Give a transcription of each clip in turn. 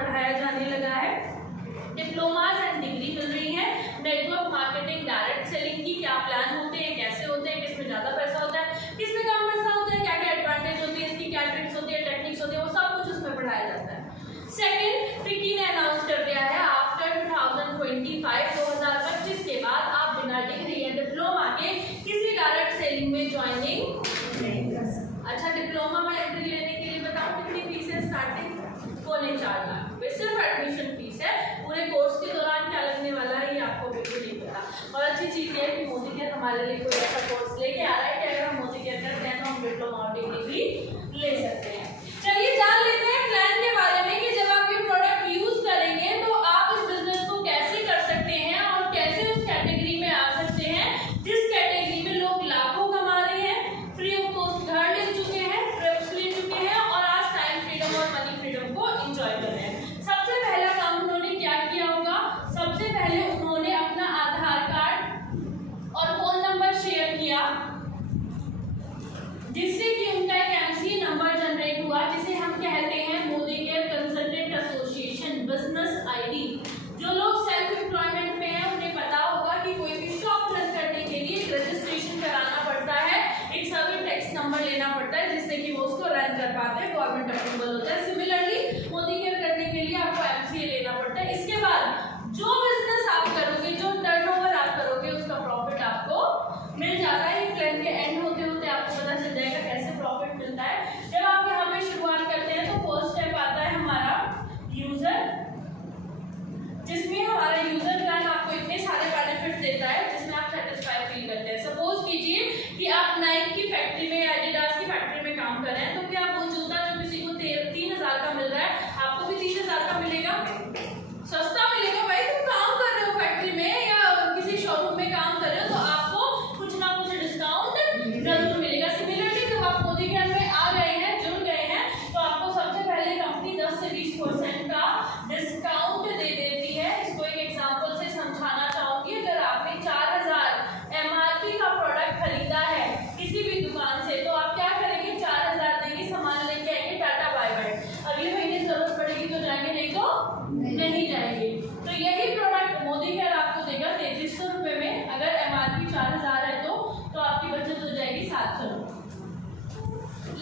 बढ़ाया जाने लगा है। डिप्लोमास एंड डिग्री मिल रही है। नेटवर्क मार्केटिंग, डायरेक्ट सेलिंग की क्या प्लान होते हैं, कैसे होते हैं, किसमें ज़्यादा पैसा होता है, किसमें कम पैसा होता है, क्या क्या एडवांटेज होती है, इसकी क्या ट्रिक्स होती है, टेक्निक्स होती है, वो सब कुछ उसमें पढ़ाया जाता है। सेकेंड, फिक्की ने अनाउंस कर दिया है आफ्टर 2025 के बाद आप बिना डिग्री या डिप्लोमा के किसी डायरेक्ट सेलिंग में ज्वाइनिंग नहीं कर सकते। अच्छा, डिप्लोमा में एंट्री लेने के लिए बताओ कितनी फीस है स्टार्टिंग? 4.25 लाख रुपए सिर्फ एडमिशन फीस है। पूरे कोर्स के दौरान क्या लगने वाला है ये आपको बिल्कुल नहीं पता। और अच्छी चीज़ ये है कि मोदी केयर हमारे लिए कोई ऐसा कोर्स लेके आ रहा है कि अगर हम मोदी केयर करते हैं तो हम डिप्लोमा और डिग्री भी ले सकते हैं। चलिए जान लेते हैं प्लान के बारे में कि जब आप ये प्रोडक्ट यूज करेंगे तो आप इस बिजनेस को कैसे कर सकते हैं और कैसे उस कैटेगरी में आ सकते हैं जिस कैटेगरी में लोग लाखों कमा रहे हैं, फ्री ऑफ कॉस्ट घर ले चुके हैं, ट्रिप्स ले चुके हैं और आज टाइम फ्रीडम और मनी फ्रीडम को एंजॉय कर रहे हैं। सबसे पहला काम उन्होंने क्या किया होगा? सबसे पहले उन्होंने अपना आधार कार्ड और फोन नंबर शेयर किया, जिससे कि उनका एक एमसी नंबर जनरेट हुआ, जिसे हम कहते हैं Modi care consultant association business ID. जो लोग सेल्फ एम्प्लॉयमेंट में हैं उन्हें पता होगा कि कोई भी शॉप रन करने के लिए एक रजिस्ट्रेशन कराना पड़ता है, एक सर्विस टैक्स नंबर लेना पड़ता है, जिससे कि वो उसको रन कर पाते हैं, गवर्नमेंट अप्रूवल होता है। सिमिलरली मोदी केयर करने के लिए आपको एमसीए लेना पड़ता है। इसके बाद जो बिजनेस आप करोगे, जो टर्नओवर आप करोगे, उसका प्रॉफिट आपको मिल जाता है। प्लान के एंड होते होते आपको पता चल जाएगा कैसे प्रॉफिट मिलता है। जब आप यहाँ पे शुरुआत करते हैं तो फर्स्ट स्टेप आता है हमारा यूजर, जिसमें हमारा यूजर प्लान आपको इतने सारे बेनिफिट देता है जिसमें आप सेटिस्फाई फील करते हैं। सपोज कीजिए कि आप नाइक की फैक्ट्री में, एडिडास की फैक्ट्री में काम कर रहे हैं, तो क्या वो जूता जो किसी को 3,000 का मिल रहा है आपको भी 30,000 का मिलेगा? सस्ता मिलेगा भाई। तुम काम कर रहे हो फैक्ट्री में या किसी शोरूम में काम कर रहे हो तो आपको कुछ ना कुछ डिस्काउंट जरूर मिलेगा। सिमिलरली जब आप मोदी केयर में आ गए हैं, जुड़ गए हैं, तो आपको सबसे पहले कंपनी 10 से 20% का डिस्काउंट दे देती है। इसको एक एग्जांपल से समझाना चाहूंगी। अगर आपने 4,000 एमआरपी का प्रोडक्ट खरीदा है किसी भी दुकान से, तो आप क्या करेंगे? 4,000 देंगे, सामान लेके आएंगे, टाटा बाय बाय। अगले महीने जरूरत पड़ेगी तो जाएंगे, नहीं तो नहीं जाएंगे। तो यही प्रोडक्ट मोदी केयर आपको देगा 3,300 रुपए में। अगर एमआरपी 4,000 है तो आपकी बचत हो जाएगी 700 रुपये।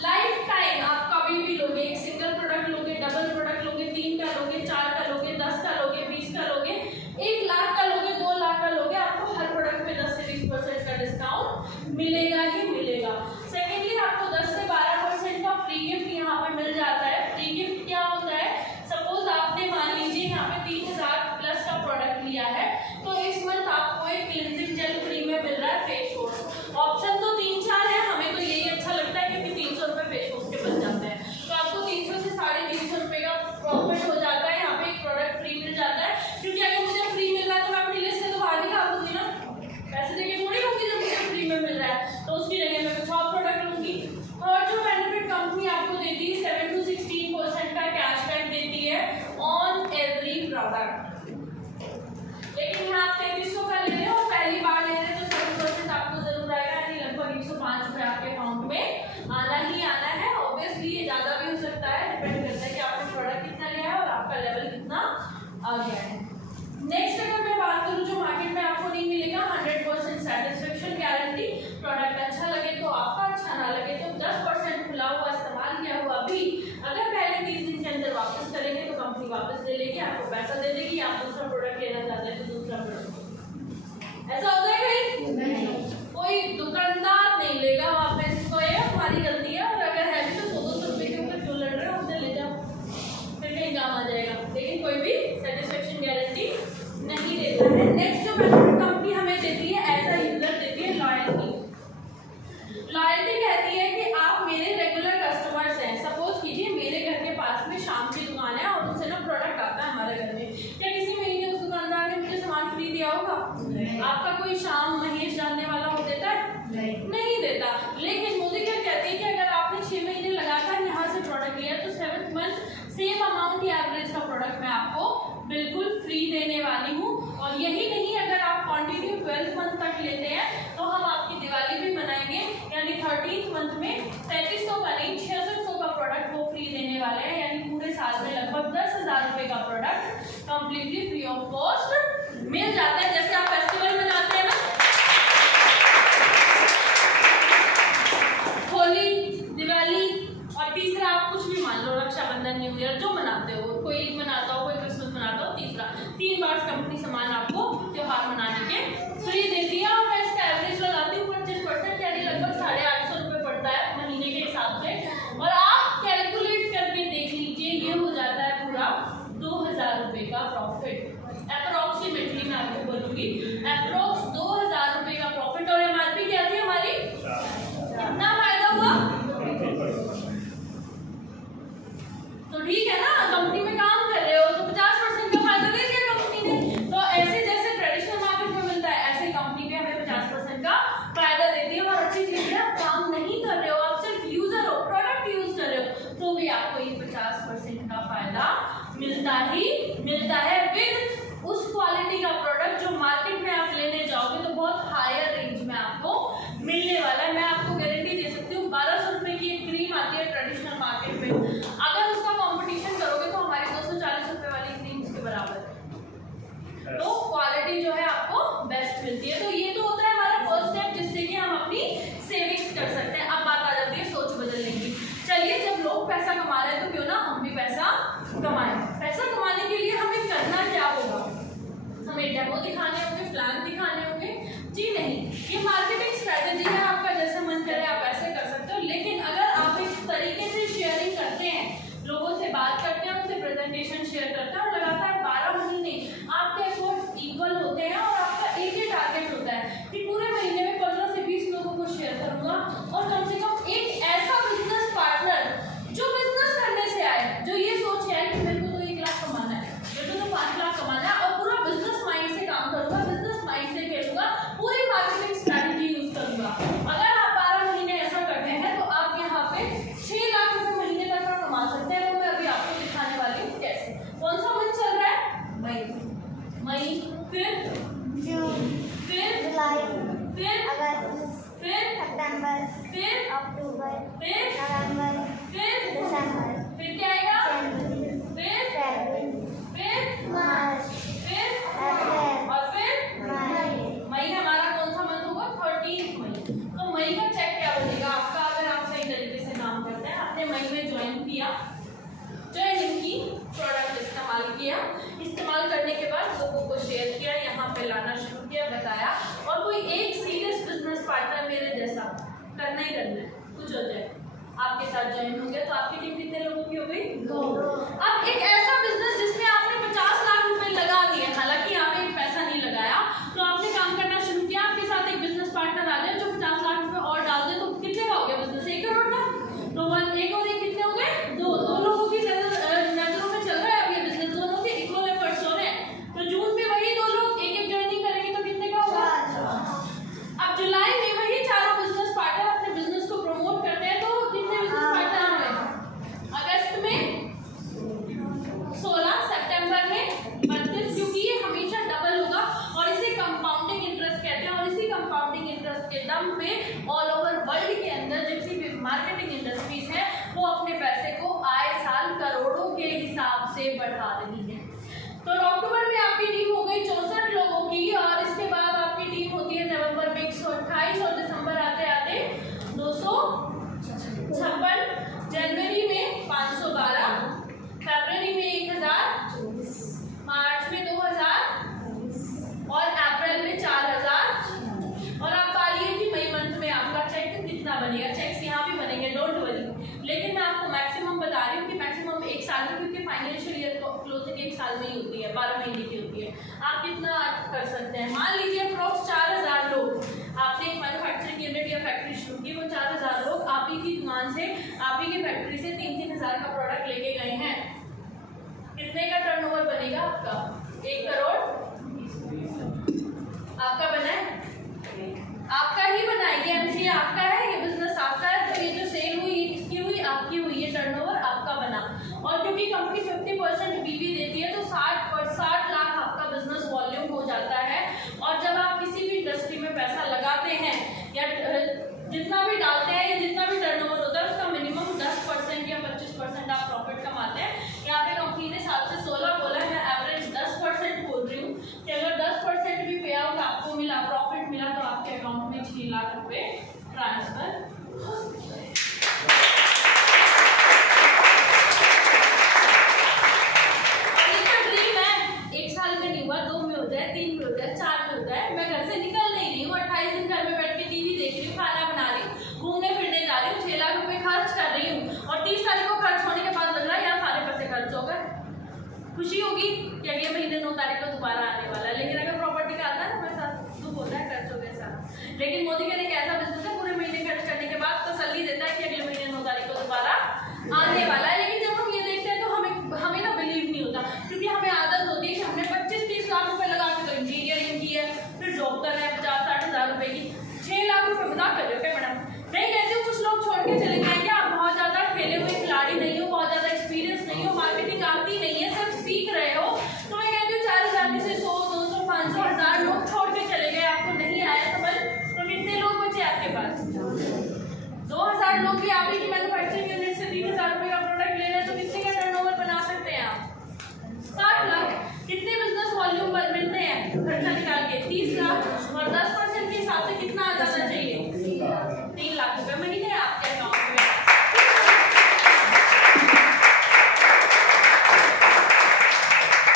लाइफ टाइम आप कभी भी लोगे, एक सिंगल प्रोडक्ट लोगे, डबल प्रोडक्ट लोगे, 3 का लोगे, 4 का लोगे, 10 का लोगे, 20 का लोगे, 1 लाख का लोगे, 2 लाख का लोगे, आपको हर प्रोडक्ट पे 10 से 20% का डिस्काउंट मिलेगा ही मिलेगा। सेकेंडली आपको 10 से 12% का फ्री गिफ्ट यहाँ पे मिल जाता है। फ्री गिफ्ट क्या होता है? सपोज आपने मान लीजिए यहाँ पे 3,000 प्लस का प्रोडक्ट लिया है, तो इस मंथ आपको एक क्लींजिंग जेल फ्री में मिल रहा है, फेस वॉश। ऑप्शन तो 3-4 है, हमें तो यही अच्छा लगता है क्योंकि 300 रुपये फेस वॉश के बन जाते हैं। तो आपको 300 से 350 रुपये का प्रॉफिट हो जाता है। यहाँ पे एक प्रोडक्ट फ्री मिल जाता है, क्योंकि अगर मुझे फ्री मिल रहा है तो मैं अपनी लिस्ट से तो बाहर निकाल दूंगी ना, पैसे देके थोड़ी लूंगी। जब मुझे फ्री में मिल रहा है तो उसकी जगह मैं कुछ और प्रोडक्ट लूंगी। और जो बेनिफिट कंपनी आपको देती है 7 to 16% का कैशबैक देती है ऑन एवरी प्रोडक्ट। लेकिन यहाँ आप 3,300 का ले रहे हो और पहली बार ले रहे हो तो 7% आपको जरूर आएगा, यानी लगभग 105 रुपये आपके अकाउंट में आना ही आना है। ऑब्वियसली ये ज़्यादा भी हो सकता है, डिपेंड करता है कि आपने प्रोडक्ट कितना लिया है और आपका लेवल कितना आ गया है। नेक्स्ट अगर मैं बात करूँ जो मार्केट में आपको नहीं मिलेगा, 100% सेटिस्फेक्शन गारंटी। प्रोडक्ट अच्छा लगे तो आपका, अच्छा ना लगे तो 10% खुला हुआ इस्तेमाल किया हुआ भी अगर पहले 30 दिन के अंदर वापस करेंगे तो कंपनी वापस ले लेगी, आपको पैसा दे देगी। आप दूसरा प्रोडक्ट लेना चाहते हैं तो दूसरा प्रोडक्ट। ऐसा होता है कहीं? नहीं। कोई दुकानदार नहीं लेगा वापस, तो ये हमारी गलती है। और अगर है भी तो 100-200 रुपये के ऊपर जो लड़ रहे हो उनसे ले जाओ, फिर कहीं काम आ जाएगा। लेकिन कोई भी सेटिस्फेक्शन गारंटी नहीं देता है। नेक्स्ट जो बेनिफिट कंपनी हमें देती है एज अ यूजर देती है लॉयल्टी। लॉयल्टी कहती है कि आप मेरे रेगुलर कस्टमर्स हैं। सपोज कीजिए मेरे घर के पास में शाम की दुकान है और उनसे ना प्रोडक्ट आता है हमारे घर में, क्या किसी महीने उस दुकानदार ने मुझे सामान फ्री दिया होगा? आपका कोई शाम महेश जानने वाला हो देता है? नहीं देता। लेकिन मोदी क्या कहती है कि अगर आपने 6 महीने लगातार यहाँ से प्रोडक्ट लिया तो 7th मंथ सेम अमाउंट या एवरेज का प्रोडक्ट मैं आपको बिल्कुल फ्री देने वाली हूँ। और यही नहीं, अगर आप कंटिन्यू 12th मंथ तक लेते हैं तो हम आपकी दिवाली भी मनाएंगे, यानी 13th मंथ में 3300 का नहीं 6600 का प्रोडक्ट वो फ्री देने वाले हैं, यानी पूरे साल में लगभग 10,000 रुपए का product completely free of cost मिल जाता है। जैसे आप फेस्टिवल मनाते हैं ना, होली, दिवाली, और तीसरा आप कुछ भी मान लो, रक्षाबंधन, न्यू ईयर, जो मनाते हो, कोई ईद मनाता हो, कोई क्रिसमस मनाता हो, तीसरा 3 बार कंपनी सामान आपको त्योहार मनाने के फ्री देती है। और मैं इसका एवरेज लगाती हूँ 25%, यानी लगभग 850 रुपये पड़ता है महीने के हिसाब से। और आप कैलकुलेट करके देख लीजिए, ये हो जाता है पूरा 2000 रुपये का प्रॉफिट। अप्रोक्सीमेटली मैं आपको बोलूँगी, अप्रोक्स 2000 रुपये का प्रॉफिट। और MRP क्या थी हमारी, कितना फायदा हुआ? तो ठीक है ना, कंपनी में काम कर रहे हो तो 50% का फायदा दे दिया कंपनी ने। तो ऐसे जैसे ट्रेडिशनल मार्केट में मिलता है, ऐसे कंपनी में हमें 50% का फायदा देती है। और अच्छी चीज है, आप काम नहीं कर रहे हो, आप सिर्फ यूजर हो, प्रोडक्ट यूज कर रहे हो, तो भी आपको ये 50% का फायदा मिलता है विद उस क्वालिटी का प्रोडक्ट जो मार्केट में आप लेने जाओगे तो बहुत हायर रेंज में आपको मिलने वाला है। मैं आपको गारंटी दे सकती हूँ, 1200 रुपए की एक क्रीम आती है ट्रेडिशनल मार्केट में, अगर उसका कंपटीशन करोगे तो हमारी 240 रुपए वाली क्रीम उसके बराबर है। तो क्वालिटी जो है आपको बेस्ट मिलती है। तो ये तो होता है हमारा फर्स्ट स्टेप, जिससे कि हम अपनी सेविंग्स कर सकते हैं। अब बात आ जाती है सोच बदलने की। चलिए, जब लोग पैसा कमा रहे हैं तो क्यों ना हम भी पैसा कमाएं। पैसा कमाने के लिए हमें करना क्या होगा? हमें डेमो दिखाने होंगे, प्लान दिखाने होंगे? जी नहीं, ये मार्केटिंग स्ट्रेटेजी है आपका, जैसे मन करे आप ऐसे कर सकते हो। लेकिन अगर आप इस तरीके से शेयरिंग करते हैं, लोगों से बात करते हैं, उनसे प्रेजेंटेशन शेयर करते हैं, और लगातार 12 महीने आपके एफर्ट्स इक्वल होते हैं, और आपका एक ही टारगेट होता है कि पूरे महीने में 15 से 20 लोगों को शेयर करूंगा, और कम से कम एक ऐसा बिजनेस पार्टनर जो बिजनेस करने से आए, जो ये सोच के आए कि मेरे को तो 1 लाख कमाना है, मेरे को तो 5 लाख कमाना है, और पूरा बिजनेस माइंड से काम करूंगा, बिजनेस माइंड से खेलूंगा, पूरी मार्केटिंग स्ट्रैटेजी यूज करूंगा। अगर आप 12 महीने ऐसा करते हैं तो आप यहाँ पे 6 लाख रुपए महीने तक का कमा सकते हैं। वो मैं अभी आपको दिखाने वाली हूँ कैसे। कौन सा मंथ चल रहा है? मई, फिर जून, फिर जुलाई, फिर अगस्त, फिर सितंबर, फिर अक्टूबर, फिर नवंबर, फिर दिसंबर, फिर क्या आएगा? जनवरी, फिर फरवरी, फिर मार्च, फिर अप्रैल, और फिर मई। मई हमारा कौन सा मंथ होगा? 13 मई। तो मई का चेक क्या बनेगा आपका, अगर आप सही तरीके से काम करते हैं? आपने मई में ज्वाइन किया, ज्वाइनिंग की, प्रोडक्ट इस्तेमाल किया, इस्तेमाल करने के बाद लोगों को शेयर किया, यहाँ पे लाना शुरू किया, बताया, और कोई एक सीरियस बिजनेस पार्टनर मेरे जैसा करना ही करना है, कुछ हो जाए, आपके साथ ज्वाइन हो गया, तो आपकी टीम कितने लोगों की हो गई? 2। अब एक ऐसा बिजनेस जिसमें आपने 50 लाख रुपए लगा दिए, हालांकि यहाँ पे पैसा नहीं लगाया, तो आपने काम करना शुरू किया, आपके साथ एक बिजनेस पार्टनर आ जाए जो 50 लाख रुपए और डाल दे, तो कितने का हो गया बिजनेस? 1 करोड़ का। तो 1 और 1 कितने हो गए? 2 लोगों की नजरों में चल रहा है अब ये बिजनेस, दोनों के इक्वल एफर्ट्स हो रहे हैं। तो जून में वही 2 लोग एक ज्वाइनिंग करेंगे तो कितने का होगा? अब जुलाई में वही चारों बिजनेस पार्टनर अपने बिजनेस को प्रमोट करते हैं, तो कितने बिजनेस पार्टनर हुए? अगस्त में 16, सितंबर में 32, क्योंकि ये हमेशा डबल होगा, और इसे कंपाउंडिंग इंटरेस्ट कहते हैं। और इसी कंपाउंडिंग इंटरेस्ट के दम पे ऑल ओवर वर्ल्ड के अंदर जितनी भी मार्केटिंग इंडस्ट्रीज है वो अपने पैसे को आए साल करोड़ों के हिसाब से बढ़ा रही है। तो अक्टूबर में आपकी टीम हो गई 64 लोगों की, और इसके बाद आपकी टीम होती है नवंबर में 128, और दिसंबर आते आते 256, जनवरी में 512, फरवरी में 1000, मार्च में 2000, और अप्रैल में 4000। और आप पालिए कि मई मंथ में आपका चेक कितना बनेगा। चेक्स यहाँ भी बनेंगे, डोंट वरी, लेकिन मैं आपको मैक्सिमम बता रही हूँ कि मैक्सिमम 1 साल में, क्योंकि फाइनेंशियल ईयर क्लोजिंग 1 साल में ही होती है, 12 महीने की होती है। आप कितना कर सकते हैं? मान लीजिए अप्रॉक्स 4000 लोग, आपने एक मैन्युफैक्चरिंग यूनिट या फैक्ट्री शुरू की, वो 4000 लोग आप ही की दुकान से, आप ही की फैक्ट्री से 3-3 हज़ार का प्रोडक्ट लेके गए हैं, कितने का टर्नओवर बनेगा आपका? 1 करोड़ आपका बना है, आपका ही बनाएगी, एमसी आपका है, ये बिजनेस आपका है, तो ये जो सेल हुई इसकी हुई, आपकी हुई, ये टर्नओवर आपका बना। और क्योंकि कंपनी 50% बीवी देती है, तो 60 लाख आपका बिजनेस वॉल्यूम हो जाता है। और जब आप किसी भी इंडस्ट्री में पैसा लगाते हैं या जितना भी डालते हैं या जितना भी टर्नओवर होता है, उसका मिनिमम 10% या 25% आप प्रॉफिट कमाते हैं। यहाँ पे कंपनी ने 7 से 16 खुशी होगी कि अगले महीने 9 तारीख को दोबारा आने वाला है। लेकिन अगर प्रॉपर्टी का आता है हमारे साथ दुख होता है, खर्च हो गया सारा। लेकिन मोदी का एक ऐसा बिजनेस है, पूरे महीने खर्च करने के बाद तसल्ली देता है कि अगले महीने 9 तारीख को दोबारा आने वाला है। लेकिन जब हम ये देखते हैं तो हमें ना बिलीव नहीं होता, क्योंकि हमें आदत होती है कि हमने 25-30 लाख रुपए लगा के तो इंजीनियरिंग की है, फिर जॉब कर रहे हैं 50-60 हज़ार रुपए की, 6 लाख रुपए मजाक कर रहे हो क्या मैडम? नहीं कहती हूँ, कुछ लोग छोड़ के चले गए कि आप बहुत ज्यादा खेले हुए खिलाड़ी नहीं हो, बहुत ज्यादा एक्सपीरियंस नहीं हो, मार्केटिंग आती नहीं है, सिर्फ सीख रहे हो, तो मैं कहती हूँ 4,000 में से 100, 200, 500, 1000 लोग छोड़ के चले गए, आपको नहीं आया समझ, तो कितने लोग बचे आपके पास? 2000 लोग भी आप ही की मैन्युफैक्चरिंग यूनिट से 3,000 रुपए का प्रोडक्ट ले रहे हैं, तो कितने का टर्नओवर बना सकते हैं आप? 60 लाख। कितने बिजनेस वॉल्यूम पर मिलते हैं खर्चा निकाल के? 30 लाख, और 10% के हिसाब से कितना आ जाना चाहिए? 3 लाख रुपए महीने आपके अकाउंट में।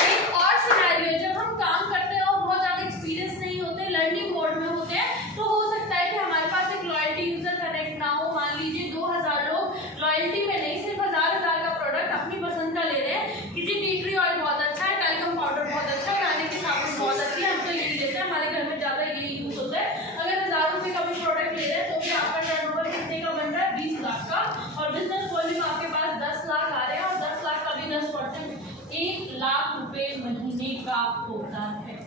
एक और सिनेरियो, जब हम काम करते हैं और बहुत ज्यादा एक्सपीरियंस नहीं होते, लर्निंग मोड में होते हैं, तो हो सकता है कि हमारे पास एक लॉयल्टी यूजर कनेक्ट ना हो। मान लीजिए 2000 लोग लॉयल्टी में नहीं, सिर्फ 1000 का प्रोडक्ट अपनी पसंद का ले रहे हैं कि जी टी ट्री ऑयल बहुत अच्छा है, टैल्कम पाउडर बहुत अच्छा है, खाने की साबुन बहुत अच्छी है, हम तो यही लेते हैं, हमारे घर में ज्यादा यही यूज होता है। अगर 1000 रुपए का भी प्रोडक्ट ले रहे हैं तो भी आपका टर्नओवर कितने का बन रहा है? 20 लाख का, और बिजनेस वॉल्यूम आपके पास 10 लाख आ रहे हैं, और 10 लाख का भी 10%, 1 लाख रुपए महीने का होता है।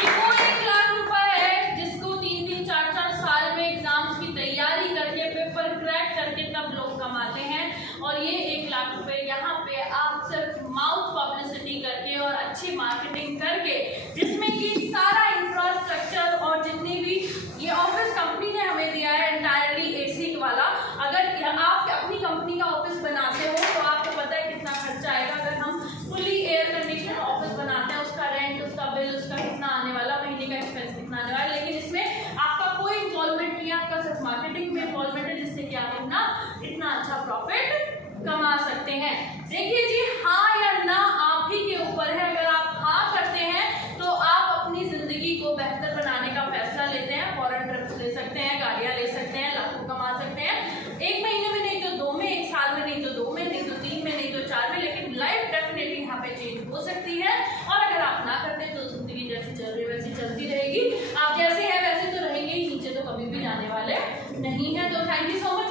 ये वो 1 लाख रुपए है जिसको 3-3, 4-4 साल में एग्जाम्स की तैयारी करके, पेपर क्रैक करके तब लोग कमाते हैं। और ये 1 लाख रुपए यहाँ पे आप सिर्फ माउथ पब्लिसिटी करके और अच्छी मार्केटिंग करके, जिसमें कि सारा इंफ्रास्ट्रक्चर और जितनी भी ये ऑफिस कंपनी ने हमें दिया है एंटायरली एसी वाला, अगर आप अपनी कंपनी का ऑफिस बनाते हो तो आपको पता है कितना खर्चा आएगा। अगर हम फुली एयर कंडीशन ऑफिस बनाते हैं, उसका रेंट, उसका बिल, उसका कितना आने वाला, महीने का एक्सपेंस कितना आने वाला। लेकिन इसमें आपका कोई इन्वॉल्वमेंट नहीं है, आपका सिर्फ मार्केटिंग में इन्वॉल्वमेंट है, जिससे कि आप इतना अच्छा प्रॉफिट कमा सकते हैं। देखिए जी, हाँ या ना आप ही के ऊपर है। अगर आप हाँ करते हैं तो आप अपनी जिंदगी को बेहतर बनाने का फैसला लेते हैं, फॉरेन ट्रिप्स ले सकते हैं, गाड़ियां ले सकते हैं, लाखों कमा सकते हैं, 1 महीने में नहीं तो 2 में, 1 साल में नहीं तो 2 में, नहीं तो 3 में, नहीं तो 4 में, लेकिन लाइफ डेफिनेटली यहाँ पे चेंज हो सकती है। और अगर आप ना करते तो जिंदगी जैसी चल रही है वैसी चलती रहेगी, आप जैसे हैं वैसे तो रहेंगे ही, नीचे तो कभी भी जाने वाले नहीं है। तो थैंक यू सो मच।